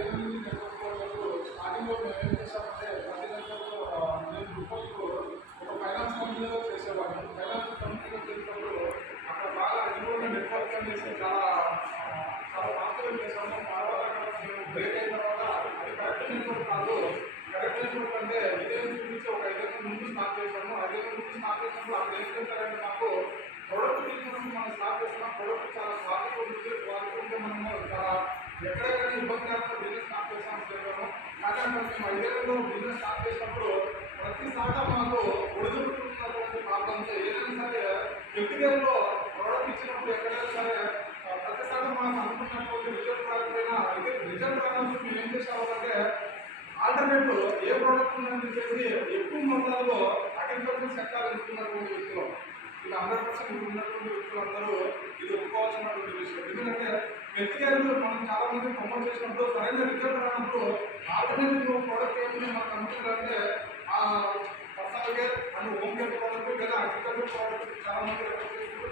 జరిగింది నుంచి స్టార్టింగ్లో మేము ఏం చేసామంటే ప్రతి నెట్వర్క్ నేను ఒక ఫైనాన్స్ కంపెనీలో చేసేవాడిని ఫైనాన్స్ కంపెనీలో చేసినప్పుడు అక్కడ బాగా అదిగోండి నెట్వర్క్ అనేసి చాలా చాలా మాత్రమే చేసాము తర్వాత మేము బ్రేక్ అయిన తర్వాత అది కరెక్ట్ నెట్వర్క్ కాదు కరెక్ట్ నెట్వర్క్ అంటే ఐదేళ్ళ నుంచి ఒక ఐదేళ్ళ ముందు స్టార్ట్ చేసాము ఐదేళ్ళ ముందు స్టార్ట్ చేసినప్పుడు అక్కడ ఏం చేశారంటే మాకు ప్రొడక్ట్ తీసుకున్నప్పుడు మనం చాలా ఎక్కడెక్కడ ఇబ్బంది బిజినెస్ స్టార్ట్ చేసాము చేయగలము కానీ అక్కడ మేము బిజినెస్ స్టార్ట్ చేసినప్పుడు ప్రతి స్టార్ట్అప్ మాకు ఒడిదుడుకున్నటువంటి ప్రాబ్లమ్స్ ఏదైనా సరే వ్యక్తిగతంలో ప్రోడక్ట్ ఇచ్చినప్పుడు ఎక్కడైనా సరే ప్రతి స్టార్ట్అప్ మనకు అనుకున్నటువంటి రిజల్ట్ రాకపోయినా అయితే రిజల్ట్ రానప్పుడు మేము ఏం చేసామంటే ఆల్టర్నేటివ్ ఏ ప్రోడక్ట్ ఉందని చెప్పేసి ఎక్కువ మొత్తాల్లో అగ్రికల్చర్ సెక్టార్ ఎంచుకున్నటువంటి వ్యక్తులు. ఇది హండ్రెడ్ పర్సెంట్ ఉన్నటువంటి వ్యక్తులందరూ ఇది ఒప్పుకోవాల్సినటువంటి విషయం. ఎందుకంటే వ్యక్తిగతంగా మనం చాలా మంది ప్రమోట్ చేసినప్పుడు సరైన రిజల్ట్ రానప్పుడు ఆల్టర్నేటివ్ ప్రోడక్ట్ ఏముంది మనకు అనుకుంటారంటే personal care and home care product లేదా అగ్రికల్చర్ ప్రోడక్ట్ చాలా మంది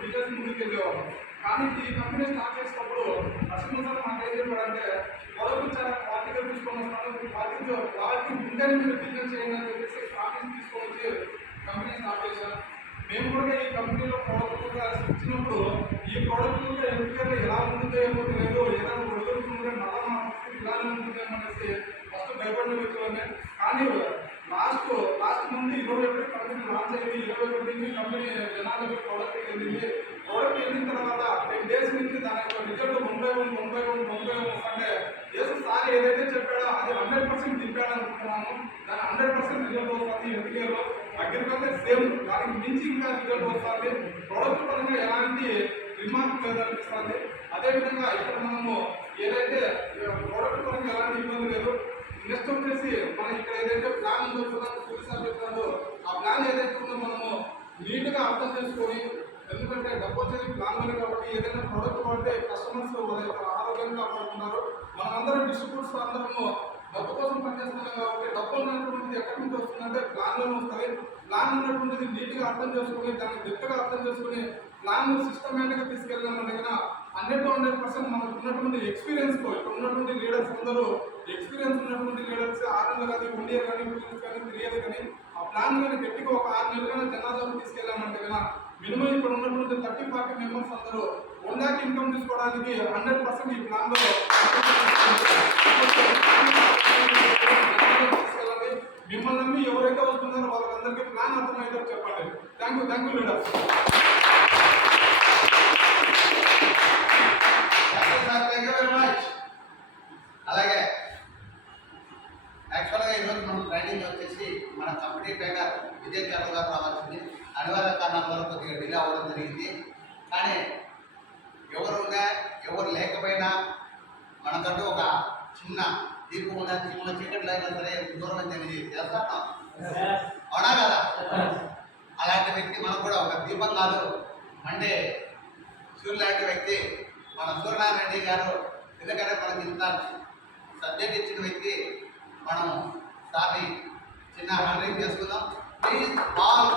బిజినెస్ ముందుకు వెళ్ళేవాళ్ళు. కానీ ఈ కంపెనీ స్టార్ట్ చేసినప్పుడు నరసింహ సార్ మాకు ఏం ప్రోడక్ట్ చాలా క్వాలిటీగా తీసుకొని వస్తాను క్వాలిటీ క్వాలిటీ ఉంటేనే మీరు బిజినెస్ చేయండి అని చెప్పేసి క్వాలిటీ తీసుకొని వచ్చి కంపెనీ స్టార్ట్ చేశాను మేము కూడా ఈ కంపెనీలో ప్రోడక్ట్ ఇచ్చినప్పుడు ఈ ప్రోడక్ట్ కూడా ఎందుకంటే ఎలా ఉంటుందో ఏమో తెలియదు ఏదైనా ఒడిదొడుకుంటే మళ్ళా మా పరిస్థితి ఇలానే ఉంటుందేమో అనేసి ఫస్ట్ భయపడిన వ్యక్తులనే కానీ లాస్ట్ లాస్ట్ మంత్ ఇరవై ఒకటి కంపెనీ లాంచ్ అయింది. ఇరవై ఒకటి కంపెనీ జనాలకు ప్రోడక్ట్ వెళ్ళింది. ప్రోడక్ట్ వెళ్ళిన తర్వాత టెన్ డేస్ నుంచి దాని యొక్క result Mumbai by one one by one one అంటే ఏదో సార్ ఏదైతే చెప్పాడో అది హండ్రెడ్ పర్సెంట్ దింపాడు అనుకుంటున్నాము దాని హండ్రెడ్ పర్సెంట్ రిజల్ట్ వస్తుంది సేమ్ దానికి మించి ఇంకా రిజల్ట్ వస్తుంది ప్రోడక్ట్ పరంగా ఎలాంటి రిమార్క్ లేదనిపిస్తుంది అదేవిధంగా ఇక్కడ మనము ఏదైతే ప్రోడక్ట్ పరంగా ఎలాంటి ఇబ్బంది లేదు. నెక్స్ట్ వచ్చేసి మనం ఇక్కడ ఏదైతే ప్లాన్ ఉందో కదా పోలీస్ ఆఫీసర్లు ఆ ప్లాన్ ఏదైతే ఉందో మనము నీట్గా అర్థం చేసుకొని ఎందుకంటే డబ్బు వచ్చేది ప్లాన్లోనే కాబట్టి ఏదైనా ప్రోడక్ట్ వాడితే కస్టమర్స్ వాళ్ళ యొక్క ఆరోగ్యంగా కాపాడుతున్నారు మనమందరం డిస్ట్రిబ్యూటర్స్ అందరము డబ్బు కోసం పనిచేస్తున్నాం కాబట్టి డబ్బు ఉన్నటువంటిది ఎక్కడి నుంచి వస్తుందంటే ప్లాన్లో వస్తాయి. ప్లాన్ ఉన్నటువంటిది నీట్గా అర్థం చేసుకుని దాన్ని దిట్టగా అర్థం చేసుకుని ప్లాన్ సిస్టమేటిక్గా తీసుకెళ్ళామంటే కనుక హండ్రెడ్ టు హండ్రెడ్ పర్సెంట్ మనకు ఉన్నటువంటి ఎక్స్పీరియన్స్తో ఇక్కడ ఉన్నటువంటి లీడర్స్ అందరూ ఎక్స్పీరియన్స్ ఉన్నటువంటి లీడర్స్ ఆరు నెలలు కానీ వన్ ఇయర్ కానీ టూ ఇయర్స్ కానీ త్రీ ఇయర్స్ కానీ ఆ ప్లాన్ కానీ గట్టిగా ఒక ఆరు నెలలు కానీ జనాదాలు తీసుకెళ్ళామంటే కనుక మినిమం ఇక్కడ ఉన్నటువంటి థర్టీ ఫార్టీ మెంబర్స్ అందరూ వన్ ల్యాక్ ఇన్కమ్ తీసుకోవడానికి హండ్రెడ్ పర్సెంట్ ఈ ప్లాన్లో leaders thank you very much అలాగే యాక్చువల్గా ఈరోజు మనం ట్రైనింగ్ వచ్చేసి మన కంపెనీ ట్రైనర్ విజయ్ చంద్ర గారు రావాల్సింది. అనివార్య కారణాల వల్ల కొద్దిగా డిలే అవ్వడం జరిగింది. కానీ ఎవరు ఉన్నా ఎవరు లేకపోయినా మనకంటూ ఒక చిన్న దీపం ఉన్న చిన్న చీకట్లో అయినా సరే దూరం అనేది చేస్తాం అవునా కదా? అలాంటి వ్యక్తి మనకు కూడా ఒక దీపం కాదు. అంటే సూర్యు లాంటి వ్యక్తి మన సూర్యనారాయణ రెడ్డి గారు ఎందుకంటే మనకి ఇంత సబ్జెక్ట్ ఇచ్చిన వ్యక్తి మనం సార్ని చిన్న హండ్రింగ్ చేసుకుందాం. Please all